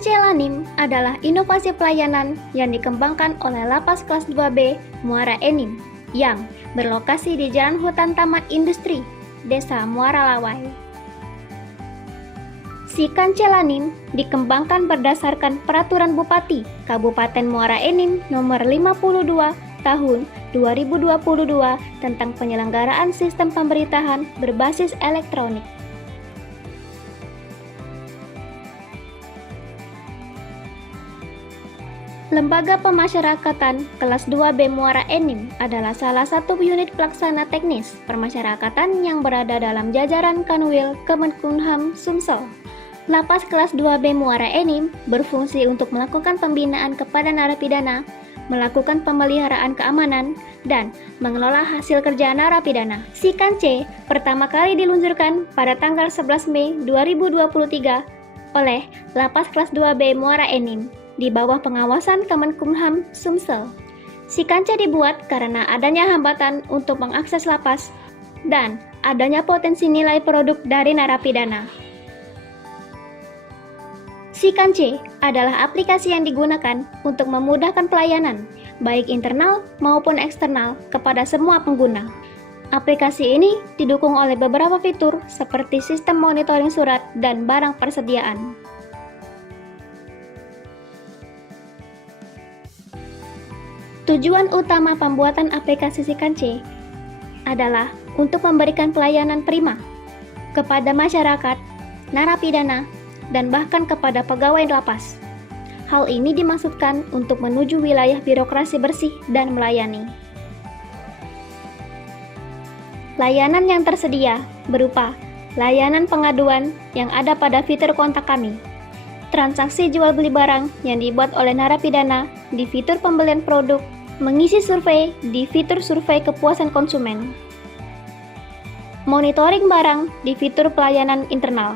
Kancelanim adalah inovasi pelayanan yang dikembangkan oleh Lapas Kelas 2B Muara Enim yang berlokasi di Jalan Hutan Taman Industri, Desa Muara Lawai. Si Kancelanim dikembangkan berdasarkan Peraturan Bupati Kabupaten Muara Enim Nomor 52 Tahun 2022 tentang penyelenggaraan sistem pemberitahan berbasis elektronik. Lembaga Pemasyarakatan Kelas 2B Muara Enim adalah salah satu unit pelaksana teknis permasyarakatan yang berada dalam jajaran Kanwil Kemenkumham Sumsel. Lapas Kelas 2B Muara Enim berfungsi untuk melakukan pembinaan kepada narapidana, melakukan pemeliharaan keamanan, dan mengelola hasil kerja narapidana. Si Kance pertama kali diluncurkan pada tanggal 11 Mei 2023 oleh Lapas Kelas 2B Muara Enim di bawah pengawasan Kemenkumham Sumsel. Si Kance dibuat karena adanya hambatan untuk mengakses lapas dan adanya potensi nilai produk dari narapidana. Si Kance adalah aplikasi yang digunakan untuk memudahkan pelayanan, baik internal maupun eksternal, kepada semua pengguna. Aplikasi ini didukung oleh beberapa fitur seperti sistem monitoring surat dan barang persediaan. Tujuan utama pembuatan aplikasi Si Kance adalah untuk memberikan pelayanan prima kepada masyarakat, narapidana, dan bahkan kepada pegawai lapas. Hal ini dimaksudkan untuk menuju wilayah birokrasi bersih dan melayani. Layanan yang tersedia berupa layanan pengaduan yang ada pada fitur kontak kami, transaksi jual beli barang yang dibuat oleh narapidana di fitur pembelian produk, mengisi survei di fitur survei kepuasan konsumen, monitoring barang di fitur pelayanan internal,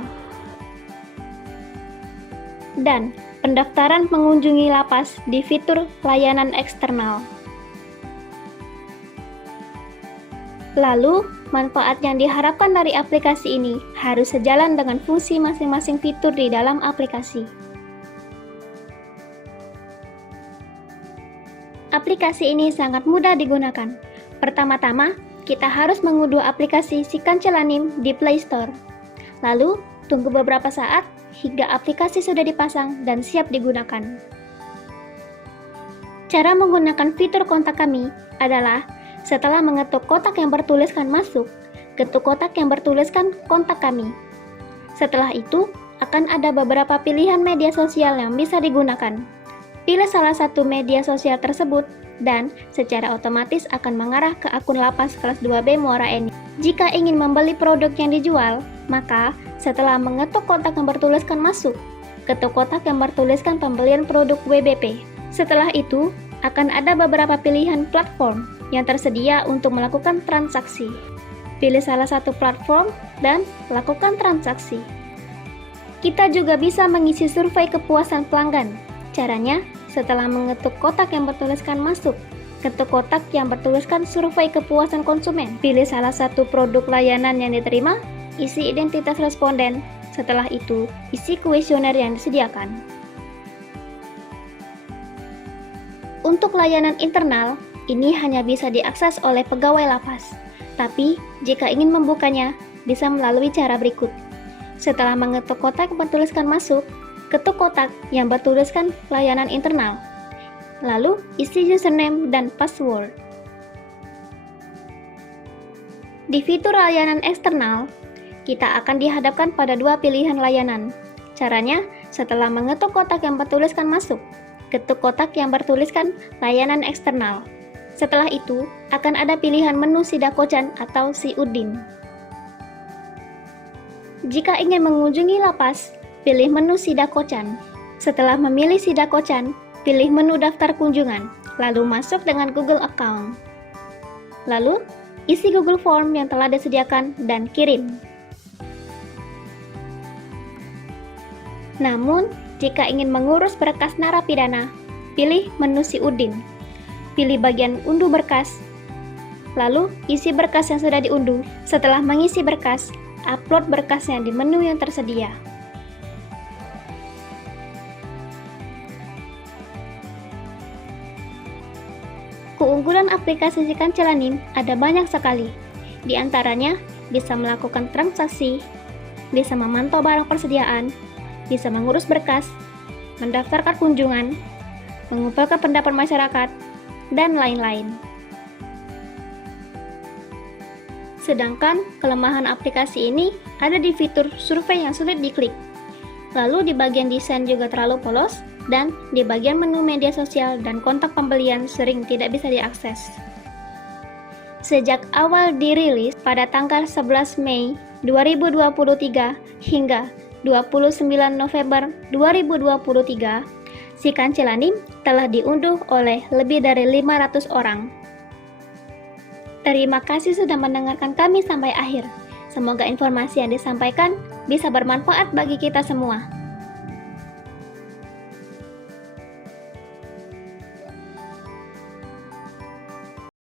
dan pendaftaran mengunjungi lapas di fitur layanan eksternal. Lalu, manfaat yang diharapkan dari aplikasi ini harus sejalan dengan fungsi masing-masing fitur di dalam aplikasi. Aplikasi ini sangat mudah digunakan. Pertama-tama, kita harus mengunduh aplikasi Si Kancelanim di Play Store. Lalu, tunggu beberapa saat hingga aplikasi sudah dipasang dan siap digunakan. Cara menggunakan fitur kontak kami adalah setelah mengetuk kotak yang bertuliskan masuk, ketuk kotak yang bertuliskan kontak kami. Setelah itu, akan ada beberapa pilihan media sosial yang bisa digunakan. Pilih salah satu media sosial tersebut dan secara otomatis akan mengarah ke akun Lapas Kelas 2B Muara Enim. Jika ingin membeli produk yang dijual, maka setelah mengetuk kotak yang bertuliskan masuk, ketuk kotak yang bertuliskan pembelian produk WBP. Setelah itu, akan ada beberapa pilihan platform yang tersedia untuk melakukan transaksi. Pilih salah satu platform dan lakukan transaksi. Kita juga bisa mengisi survei kepuasan pelanggan. Caranya, setelah mengetuk kotak yang bertuliskan masuk, ketuk kotak yang bertuliskan survei kepuasan konsumen. Pilih salah satu produk layanan yang diterima, isi identitas responden. Setelah itu, isi kuesioner yang disediakan. Untuk layanan internal, ini hanya bisa diakses oleh pegawai lapas. Tapi, jika ingin membukanya, bisa melalui cara berikut. Setelah mengetuk kotak yang bertuliskan masuk, ketuk kotak yang bertuliskan layanan internal. Lalu, isi username dan password. Di fitur layanan eksternal, kita akan dihadapkan pada dua pilihan layanan. Caranya, setelah mengetuk kotak yang bertuliskan masuk, ketuk kotak yang bertuliskan layanan eksternal. Setelah itu, akan ada pilihan menu Si Dakocan atau Si Udin. Jika ingin mengunjungi lapas, pilih menu Si Dakocan. Setelah memilih Si Dakocan, pilih menu daftar kunjungan, lalu masuk dengan Google Account. Lalu, isi Google Form yang telah disediakan dan kirim. Namun, jika ingin mengurus berkas narapidana, pilih menu Si Udin. Pilih bagian unduh berkas, lalu isi berkas yang sudah diunduh. Setelah mengisi berkas, upload berkasnya di menu yang tersedia. Keunggulan aplikasi si Kancelanim ada banyak sekali. Di antaranya, bisa melakukan transaksi, bisa memantau barang persediaan, bisa mengurus berkas, mendaftarkan kunjungan, mengumpulkan pendapat masyarakat, dan lain-lain. Sedangkan kelemahan aplikasi ini ada di fitur survei yang sulit diklik. Lalu di bagian desain juga terlalu polos, dan di bagian menu media sosial dan kontak pembelian sering tidak bisa diakses. Sejak awal dirilis pada tanggal 11 Mei 2023 hingga 29 November 2023, si Kancelanim telah diunduh oleh lebih dari 500 orang. Terima kasih sudah mendengarkan kami sampai akhir. Semoga informasi yang disampaikan bisa bermanfaat bagi kita semua.